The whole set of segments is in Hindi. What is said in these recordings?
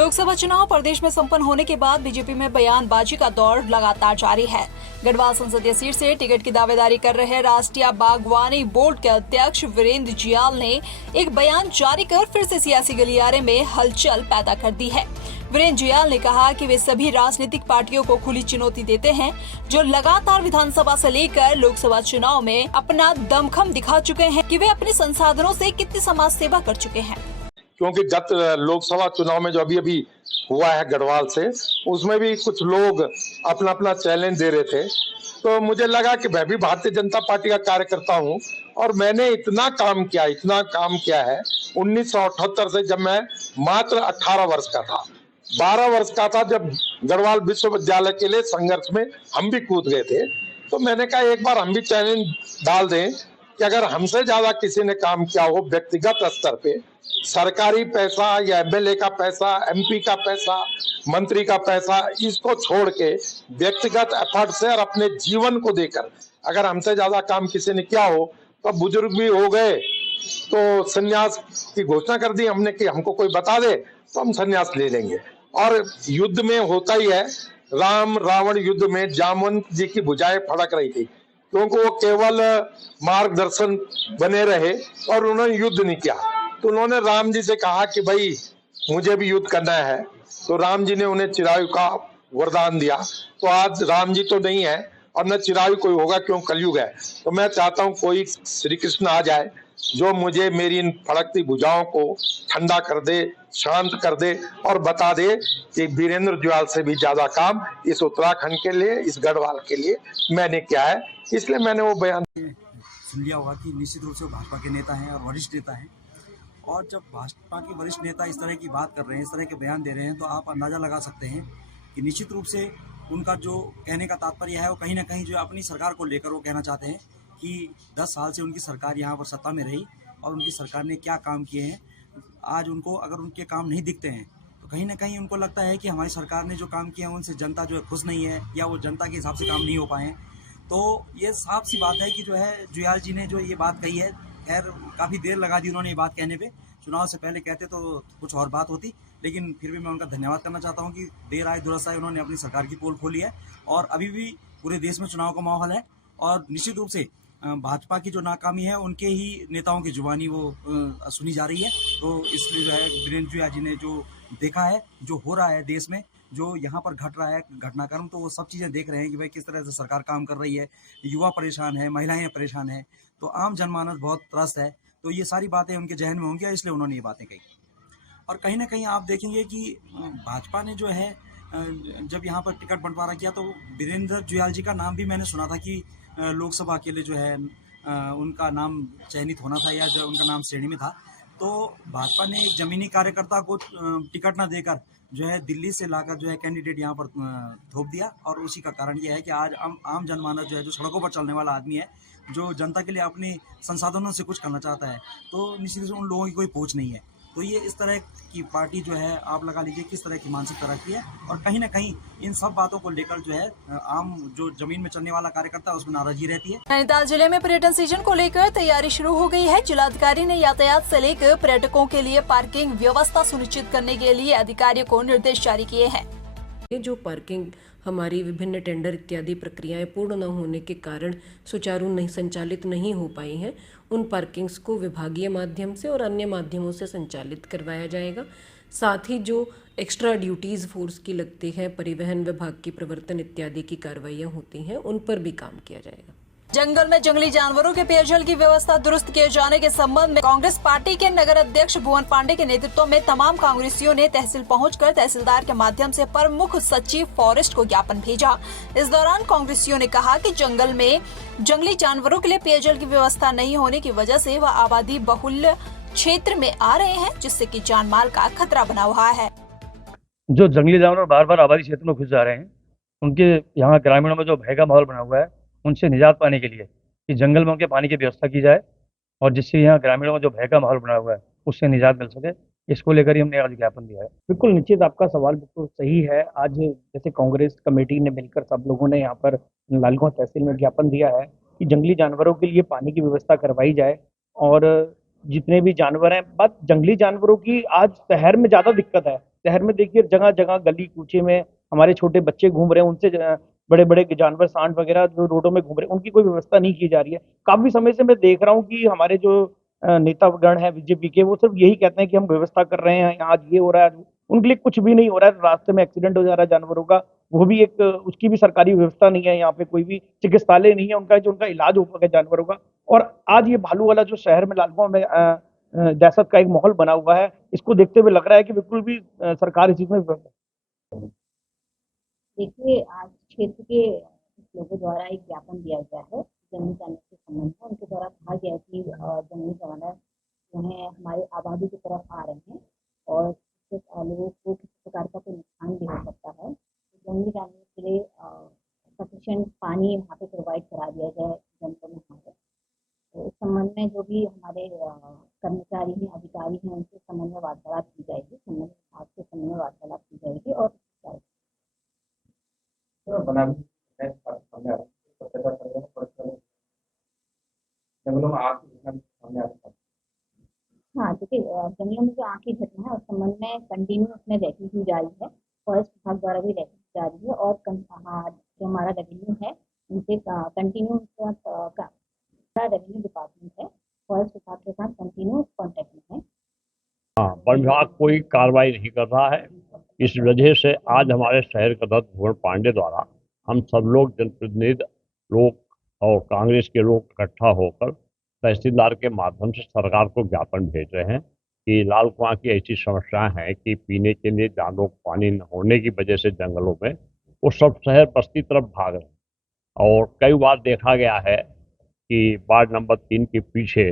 लोकसभा चुनाव प्रदेश में संपन्न होने के बाद बीजेपी में बयानबाजी का दौर लगातार जारी है। गढ़वाल संसदीय सीट से टिकट की दावेदारी कर रहे राष्ट्रीय बागवानी बोर्ड के अध्यक्ष वीरेंद्र जियाल ने एक बयान जारी कर फिर से सियासी गलियारे में हलचल पैदा कर दी है। वीरेंद्र जियाल ने कहा कि वे सभी राजनीतिक पार्टियों को खुली चुनौती देते हैं जो लगातार विधानसभा से लेकर लोकसभा चुनाव में अपना दमखम दिखा चुके हैं कि वे अपने संसाधनों से कितनी समाज सेवा कर चुके हैं। क्योंकि गत लोकसभा चुनाव में जो अभी हुआ है गढ़वाल से, उसमें भी कुछ लोग अपना अपना चैलेंज दे रहे थे, तो मुझे लगा कि मैं भी भारतीय जनता पार्टी का कार्यकर्ता हूं और मैंने इतना काम किया है 1978 से, जब मैं मात्र 18 वर्ष का था, 12 वर्ष का था, जब गढ़वाल विश्वविद्यालय के लिए संघर्ष में हम भी कूद गए थे। तो मैंने कहा एक बार हम भी चैलेंज डाल दें कि अगर हमसे ज्यादा किसी ने काम किया हो व्यक्तिगत स्तर पे, सरकारी पैसा या एमएलए का पैसा, एमपी का पैसा, मंत्री का पैसा, इसको छोड़ के व्यक्तिगत एफर्ट से और अपने जीवन को देकर अगर हमसे ज्यादा काम किसी ने किया हो, तो बुजुर्ग भी हो गए तो संन्यास की घोषणा कर दी हमने कि हमको कोई बता दे तो हम संन्यास ले लेंगे। और युद्ध में होता ही है, राम रावण युद्ध में जामवंत जी की भुजाएं फड़क रही थी, क्योंकि वो केवल मार्गदर्शन बने रहे और उन्होंने युद्ध नहीं किया। तो उन्होंने राम जी से कहा कि भाई मुझे भी युद्ध करना है, तो राम जी ने उन्हें चिरायु का वरदान दिया। तो आज राम जी तो नहीं है और न चिरायु कोई होगा, क्यों कलयुग है। तो मैं चाहता हूँ कोई श्री कृष्ण आ जाए जो मुझे मेरी इन फड़कती भुजाओं को ठंडा कर दे, शांत कर दे और बता दे कि वीरेंद्र जियाल से भी ज्यादा काम इस उत्तराखंड के लिए, इस गढ़वाल के लिए मैंने किया है। इसलिए मैंने वो बयान सुन लिया होगा कि निश्चित रूप से वो भाजपा के नेता हैं और वरिष्ठ नेता हैं। और जब भाजपा के वरिष्ठ नेता इस तरह की बात कर रहे हैं, इस तरह के बयान दे रहे हैं, तो आप अंदाज़ा लगा सकते हैं कि निश्चित रूप से उनका जो कहने का तात्पर्य है वो कहीं ना कहीं जो अपनी सरकार को लेकर वो कहना चाहते हैं कि 10 साल से उनकी सरकार यहाँ पर सत्ता में रही और उनकी सरकार ने क्या काम किए हैं। आज उनको अगर उनके काम नहीं दिखते हैं तो कहीं ना कहीं उनको लगता है कि हमारी सरकार ने जो काम किया है उनसे जनता जो है खुश नहीं है, या वो जनता के हिसाब से काम नहीं हो पाए हैं। तो ये साफ सी बात है कि जो है जुयाल जी ने जो ये बात कही है, खैर काफ़ी देर लगा दी उन्होंने ये बात कहने पे। चुनाव से पहले कहते तो कुछ और बात होती, लेकिन फिर भी मैं उनका धन्यवाद करना चाहता हूँ कि देर आए दुरुस्त आए, उन्होंने अपनी सरकार की पोल खोली है और अभी भी पूरे देश में चुनाव का माहौल है। और निश्चित रूप से भाजपा की जो नाकामी है उनके ही नेताओं की जुबानी वो सुनी जा रही है। तो इसलिए जो है वीरेंद्र जियाल जी ने जो देखा है, जो हो रहा है देश में, जो यहाँ पर घट रहा है घटनाक्रम, तो वो सब चीज़ें देख रहे हैं कि भाई किस तरह से सरकार काम कर रही है, युवा परेशान है, महिलाएं परेशान है, तो आम जनमानस बहुत त्रस्त है। तो ये सारी बातें उनके जहन में होंगी, इसलिए उन्होंने ये बातें कही। और कहीं ना कहीं आप देखेंगे कि भाजपा ने जो है जब यहाँ पर टिकट बंटवारा किया तो वीरेंद्र जियाल जी का नाम भी मैंने सुना था कि लोकसभा के लिए जो है उनका नाम चयनित होना था या जो उनका नाम श्रेणी में था। तो भाजपा ने एक जमीनी कार्यकर्ता को टिकट ना देकर जो है दिल्ली से लाकर जो है कैंडिडेट यहाँ पर थोप दिया। और उसी का कारण यह है कि आज आम जनमानस जो है, जो सड़कों पर चलने वाला आदमी है, जो जनता के लिए अपने संसाधनों से कुछ करना चाहता है, तो निश्चित रूप से उन लोगों की कोई पहुँच नहीं है। तो ये इस तरह की पार्टी जो है, आप लगा लीजिए किस तरह की मानसिकता रखती है। और कहीं ना कहीं इन सब बातों को लेकर जो है आम जो जमीन में चलने वाला कार्यकर्ता है उसमें नाराजगी रहती है। नैनीताल जिले में पर्यटन सीजन को लेकर तैयारी शुरू हो गई है। जिलाधिकारी ने यातायात से लेकर पर्यटकों के लिए पार्किंग व्यवस्था सुनिश्चित करने के लिए अधिकारियों को निर्देश जारी किए हैं। जो पार्किंग हमारी विभिन्न टेंडर इत्यादि प्रक्रियाएं पूर्ण न होने के कारण सुचारू नहीं संचालित नहीं हो पाई हैं, उन पार्किंग्स को विभागीय माध्यम से और अन्य माध्यमों से संचालित करवाया जाएगा। साथ ही जो एक्स्ट्रा ड्यूटीज़ फोर्स की लगती है, परिवहन विभाग की प्रवर्तन इत्यादि की कार्रवाइयाँ होती हैं, उन पर भी काम किया जाएगा। जंगल में जंगली जानवरों के पेयजल की व्यवस्था दुरुस्त किए जाने के संबंध में कांग्रेस पार्टी के नगर अध्यक्ष भुवन पांडे के नेतृत्व में तमाम कांग्रेसियों ने तहसील पहुंचकर तहसीलदार के माध्यम से प्रमुख सचिव फॉरेस्ट को ज्ञापन भेजा। इस दौरान कांग्रेसियों ने कहा कि जंगल में जंगली जानवरों के लिए पेयजल की व्यवस्था नहीं होने की वजह से वह आबादी बहुल क्षेत्र में आ रहे हैं, जिससे कि जान माल का खतरा बना हुआ है। जो जंगली जानवर बार बार आबादी क्षेत्र में घुस जा रहे हैं, उनके यहाँ ग्रामीणों में जो भय का माहौल बना हुआ है, उनसे निजात पाने के लिए कि जंगल में उनके पानी की व्यवस्था की जाए और जिससे यहाँ ग्रामीणों में जो भय का माहौल बना हुआ है उससे निजात मिल सके, इसको लेकर ही हमने आज ज्ञापन दिया है। बिल्कुल निश्चित, आपका सवाल बिल्कुल सही है। आज जैसे कांग्रेस कमेटी ने मिलकर सब लोगों ने यहाँ पर लालगंज तहसील में ज्ञापन दिया है कि जंगली जानवरों के लिए पानी की व्यवस्था करवाई जाए और जितने भी जानवर हैं, बस जंगली जानवरों की आज शहर में ज़्यादा दिक्कत है, शहर में देखिए जगह जगह गली कूचे में हमारे छोटे बच्चे घूम रहे हैं, उनसे बड़े बड़े जानवर सांड वगैरह जो रोडों में घूम रहे हैं, उनकी कोई व्यवस्था नहीं की जा रही है। काफी समय से मैं देख रहा हूँ कि हमारे जो नेतागण है बीजेपी के, वो सिर्फ यही कहते हैं कि हम व्यवस्था कर रहे हैं, आज ये हो रहा है, उनके लिए कुछ भी नहीं हो रहा है। रास्ते में एक्सीडेंट हो जा रहा है जानवरों का, वो भी एक उसकी भी सरकारी व्यवस्था नहीं है। यहाँ पे कोई भी चिकित्सालय नहीं है उनका जो उनका इलाज हो सके जानवरों का। और आज ये भालू वाला जो शहर में लालगुआ में दहशत का एक माहौल बना हुआ है, इसको देखते हुए लग रहा है कि बिल्कुल भी सरकार इस चीज में देखिए, आज क्षेत्र के लोगों द्वारा एक ज्ञापन दिया गया है जंगली जानवर के संबंध में। उनके द्वारा कहा गया है कि जंगली जानवर जो है हमारे आबादी की तरफ आ रहे हैं और इससे लोगों को किसी प्रकार का कोई नुकसान भी हो सकता है। तो जंगली जानवर के लिए सफिशिएंट पानी वहाँ पे प्रोवाइड करा दिया जाए जंगलों में हमारे। तो इस संबंध में जो भी हमारे कर्मचारी हैं, अधिकारी हैं, उनके संबंध में वार्तालाप की जाएगी, संबंधित विभाग के संबंध में वार्तालाप की जाएगी। और हाँ, देखिए, जंगलों में जो आग की घटना है उस संबंध में कंटिन्यू उसमें रेकी की जा रही है, फॉरेस्ट विभाग द्वारा भी रेकी की जा रही है। और जो हमारा रेवेन्यू है उनसे कंटिन्यू रेवेन्यू डिपार्टमेंट है, फॉरेस्ट विभाग के साथ कंटिन्यू कॉन्टेक्ट में है। हाँ, वन विभाग कोई कार्रवाई नहीं कर रहा है। इस वजह से आज हमारे शहर का अध्यक्ष भुवन पांडे द्वारा हम सब लोग जनप्रतिनिधि लोग और कांग्रेस के लोग इकट्ठा होकर तहसीलदार के माध्यम से सरकार को ज्ञापन भेज रहे हैं कि लाल कुआं की ऐसी समस्याएं हैं कि पीने के लिए जानवरों को पानी न होने की वजह से जंगलों में वो सब शहर बस्ती तरफ भाग रहे हैं। और कई बार देखा गया है कि वार्ड नंबर 3 के पीछे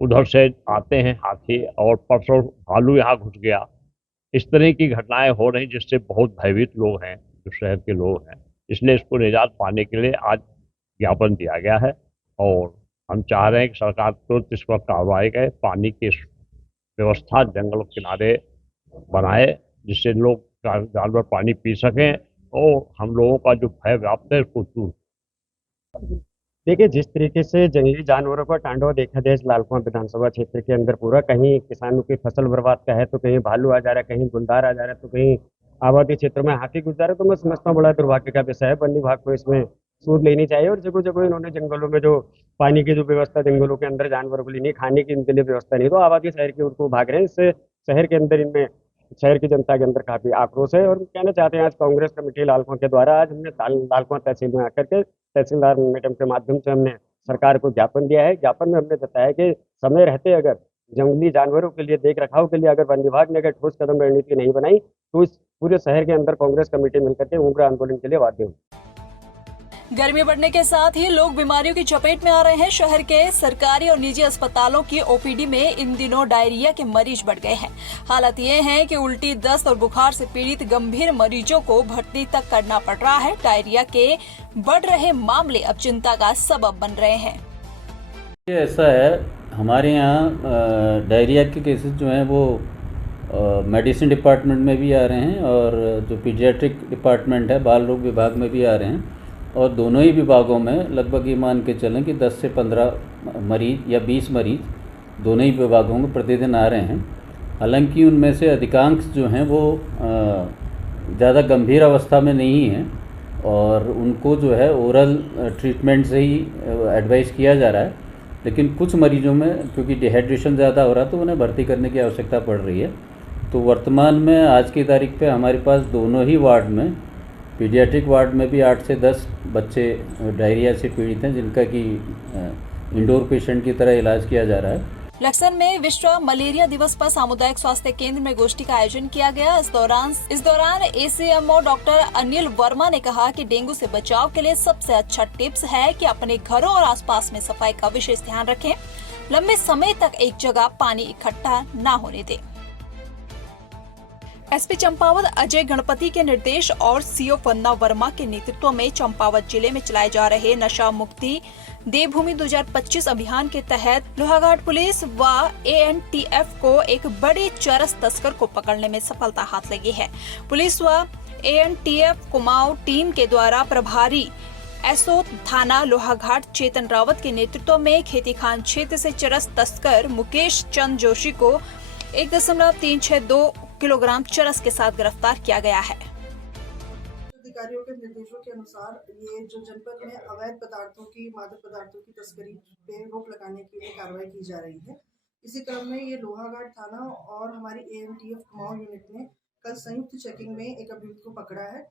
उधर से आते हैं हाथी और परसों भालू यहाँ घुस गया। इस तरह की घटनाएं हो रही जिससे बहुत भयभीत लोग हैं जो शहर के लोग हैं। इसलिए इसको निजात पाने के लिए आज ज्ञापन दिया गया है और हम चाह रहे हैं कि सरकार तुरंत इस पर कार्रवाई करे, पानी की व्यवस्था जंगल किनारे बनाए जिससे लोग जानवर पानी पी सकें और हम लोगों का जो भय व्याप्त है उसको दूर। देखिए, जिस तरीके से जंगली जानवरों का तांडव देखा जाए इस लालकुआं विधानसभा क्षेत्र के अंदर पूरा, कहीं किसानों की फसल बर्बाद का है तो कहीं भालू आ जा रहा है, कहीं गुलदार आ जा रहा है, तो कहीं आबादी क्षेत्र में हाथी घुस जा रहा है। तो मैं समझता हूँ बड़ा दुर्भाग्य का विषय है। वन विभाग को इसमें सूद लेनी चाहिए और जगह जगह इन्होंने जंगलों में जो पानी की जो व्यवस्था जंगलों के अंदर जानवरों के लिए नहीं, खाने की इनके लिए व्यवस्था नहीं, तो आबादी शहर की ओर को भाग रहे हैं। इससे शहर के अंदर इनमें शहर की जनता के अंदर काफी आक्रोश है। और कहना चाहते हैं आज कांग्रेस कमेटी लालकुआं के द्वारा आज हमने लालकुआं तहसील में आकर के तहसीलदार मैडम के माध्यम से हमने सरकार को ज्ञापन दिया है। ज्ञापन में हमने बताया कि समय रहते अगर जंगली जानवरों के लिए देख रखाव के लिए अगर वन विभाग ने अगर ठोस कदम रणनीति नहीं बनाई तो इस पूरे शहर के अंदर कांग्रेस कमेटी मिलकर के उग्र आंदोलन के लिए बाध्य होगी। गर्मी बढ़ने के साथ ही लोग बीमारियों की चपेट में आ रहे हैं। शहर के सरकारी और निजी अस्पतालों की ओपीडी में इन दिनों डायरिया के मरीज बढ़ गए हैं। हालत ये है कि उल्टी, दस्त और बुखार से पीड़ित गंभीर मरीजों को भर्ती तक करना पड़ रहा है। डायरिया के बढ़ रहे मामले अब चिंता का सबब बन रहे हैं। ऐसा है, हमारे यहाँ डायरिया के केसेस जो हैं वो मेडिसिन डिपार्टमेंट में भी आ रहे हैं और जो पीडियाट्रिक डिपार्टमेंट है बाल रोग विभाग में भी आ रहे हैं। और दोनों ही विभागों में लगभग ये मान के चलें कि 10 से 15 मरीज या 20 मरीज दोनों ही विभागों में प्रतिदिन आ रहे हैं। हालांकि उनमें से अधिकांश जो हैं वो ज़्यादा गंभीर अवस्था में नहीं हैं और उनको जो है ओरल ट्रीटमेंट से ही एडवाइस किया जा रहा है। लेकिन कुछ मरीजों में क्योंकि डिहाइड्रेशन ज़्यादा हो रहा है तो उन्हें भर्ती करने की आवश्यकता पड़ रही है। तो वर्तमान में आज की तारीख पे हमारे पास दोनों ही वार्ड में, पीडियाट्रिक वार्ड में भी 8 से 10 बच्चे डायरिया से पीड़ित हैं जिनका कि इंडोर पेशेंट की तरह इलाज किया जा रहा है। लक्सर में विश्व मलेरिया दिवस पर सामुदायिक स्वास्थ्य केंद्र में गोष्ठी का आयोजन किया गया। इस दौरान एसीएमओ डॉक्टर अनिल वर्मा ने कहा कि डेंगू से बचाव के लिए सबसे अच्छा टिप्स है कि अपने घरों और आसपास में सफाई का विशेष ध्यान रखें। लंबे समय तक एक जगह पानी इकट्ठा न होने दें। एसपी चंपावत अजय गणपति के निर्देश और सीओ पन्ना वर्मा के नेतृत्व में चंपावत जिले में चलाए जा रहे नशा मुक्ति देवभूमि 2025 अभियान के तहत लोहाघाट पुलिस व एएनटीएफ को एक बड़े चरस तस्कर को पकड़ने में सफलता हाथ लगी है। पुलिस व एएनटीएफ कुमाऊं टीम के द्वारा प्रभारी एसओ थाना लोहाघाट चेतन रावत के नेतृत्व में खेती खान क्षेत्र से चरस तस्कर मुकेश चंद जोशी को 1.362 किलोग्राम चरस के साथ गिरफ्तार किया गया है। अधिकारियों के निर्देशों के अनुसार ये जो जनपद में अवैध पदार्थों की मादक पदार्थों की तस्करी पे रोक लगाने के लिए कार्रवाई की जा रही है। इसी क्रम में ये लोहाघाट थाना और हमारी AMTF कुमाऊं यूनिट ने कल संयुक्त चेकिंग में एक अभियुक्त को पकड़ा है,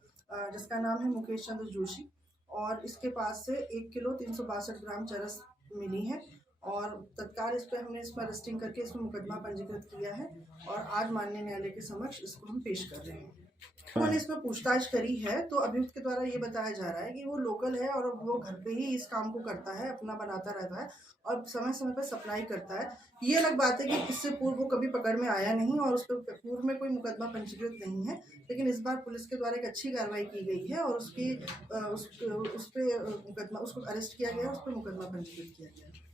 जिसका नाम है मुकेश चंद्र जोशी, और इसके पास से 1 किलो 362 ग्राम चरस मिली है और तत्काल हमने इसमें अरेस्टिंग करके इसमें मुकदमा पंजीकृत किया है और आज माननीय न्यायालय के समक्ष इसको हम पेश कर रहे हैं। उन्होंने इसमें पूछताछ करी है तो अभियुक्त के द्वारा ये बताया जा रहा है कि वो लोकल है और वो घर पे ही इस काम को करता है, अपना बनाता रहता है और समय समय पर सप्लाई करता है। ये अलग बात है कि इससे पूर्व वो कभी पकड़ में आया नहीं और उस पर पूर्व में कोई मुकदमा पंजीकृत नहीं है, लेकिन इस बार पुलिस के द्वारा एक अच्छी कार्रवाई की गई है और उस पर मुकदमा, उसको अरेस्ट किया गया, उस पर मुकदमा पंजीकृत किया गया।